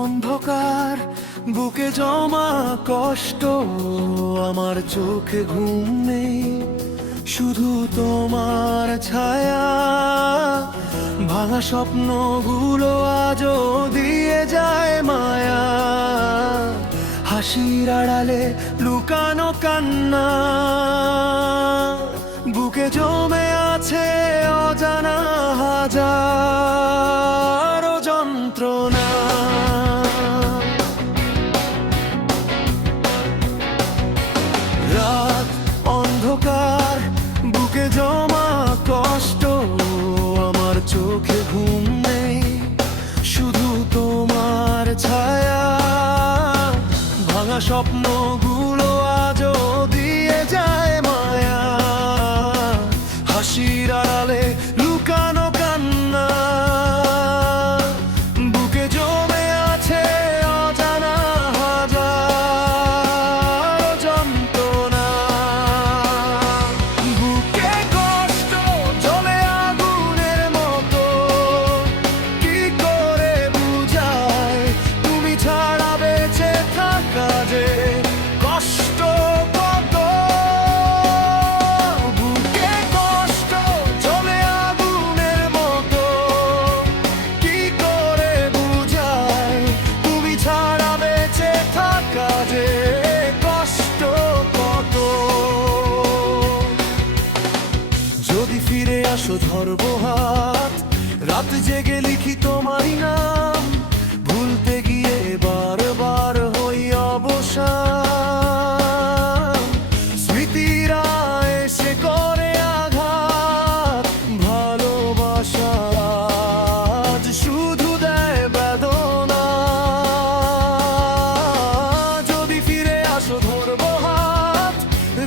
অন্ধকার বুকে জমা কষ্ট, আমার চোখে ঘুম নেই, শুধু তোমার ছায়া। ভাঙা স্বপ্নগুলো আজও দিয়ে যায় মায়া, হাসির আড়ালে লুকানো কান্না। বুকে জমে আছে অজানা হাজার যন্ত্রণা। রাত অন্ধকার বুকে জমা কষ্ট, আমার চোখে ঘুম নেই, শুধু তোমার ছায়া। ভাঙা স্বপ্নগুলো আজও দিয়ে যায় মায়া, হাসির আড়ালে লুকানো কান্না। বুকে জমে আছে অজানা হাজার যন্ত্রণা। বুকে কষ্ট জ্বলে আগুনের মতো, কি করে বুঝাই তুমি ছাড়া বেঁচে থাকা যে কষ্ট কত। বুকে কষ্ট জ্বলে আগুনের মতো, কি করে বুঝাই তুমি ছাড়া বেঁচে থাকা যে কষ্ট কত। যদি ফিরে আসো ধরবো হাত, রাত জেগে লিখি তোমারই নাম। ভুলতে গিয়ে বারবার হই অবসান, স্মৃতিরা এসে করে আঘাত। ভালোবাসা আজ শুধু দেয় বেদনা। যদি ফিরে আসো ধরবো হাত,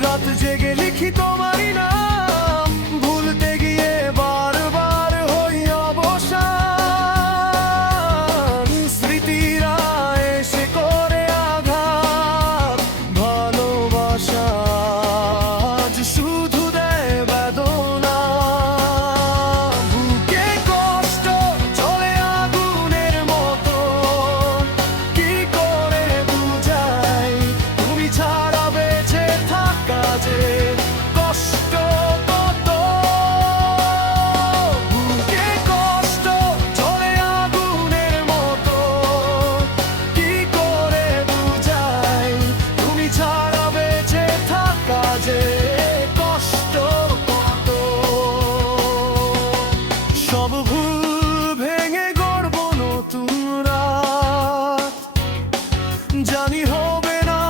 রাত জেগে লিখি তোমারই নাম। ভুলতে গিয়ে বারবার হই অবসান, স্মৃতিরা এসে করে আঘাত। ভালোবাসা আজ শুধু দেয় বেদনা। বুকে কষ্ট চলে আগুনের মতো, কি করে বুঝাই তুমি ছাড়া বেঁচে থাকা যে কষ্ট কত। বুকে কষ্ট চলে আগুনের মতো, কি করে বুঝাই তুমি ছাড়া বেঁচে থাকা যে কষ্ট কত। সব ভুল ভেঙে গড়ব নতুন রাত, জানি হবে না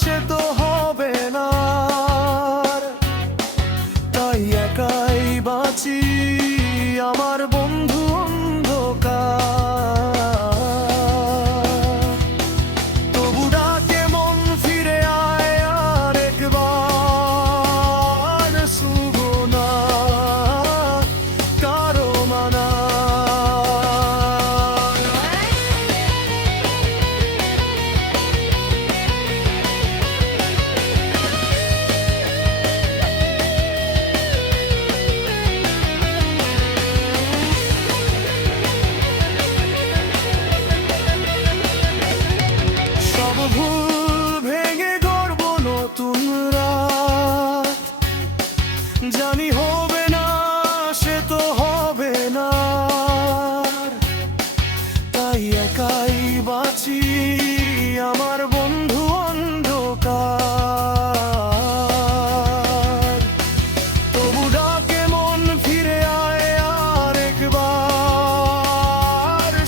সে তো হবে না আর। তাই একাই বাঁচি আমার বন্ধু অন্ধকার। তবু ডাকে মন ফিরে আয় আর একবার, শুভ না কারো মানা। সব ভুল ভেঙে গড়ব নতুন রাত, জানি হবে না সে তো হবে না আর। তাই একাই বাঁচি আমার বন্ধু অন্ধকার। তবু ডাকে মন ফিরে আয় আর একবার,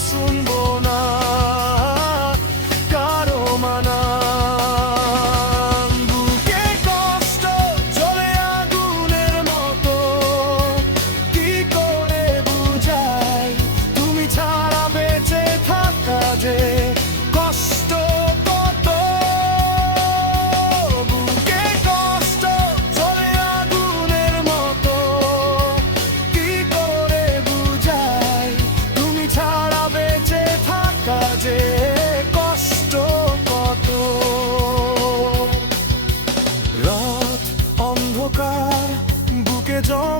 শুনবো না কারো মানা। বুকে কষ্ট চলে আগুনের মতো, কি করে বুঝাই তুমি ছাড়া বেঁচে থাকা যে কষ্ট কত। বুকে কষ্ট চলে আগুনের মতো, কি করে বুঝাই তুমি ছাড়া বেঁচে থাকা যে কষ্ট কত। রাত অন্ধকার বুকে জমা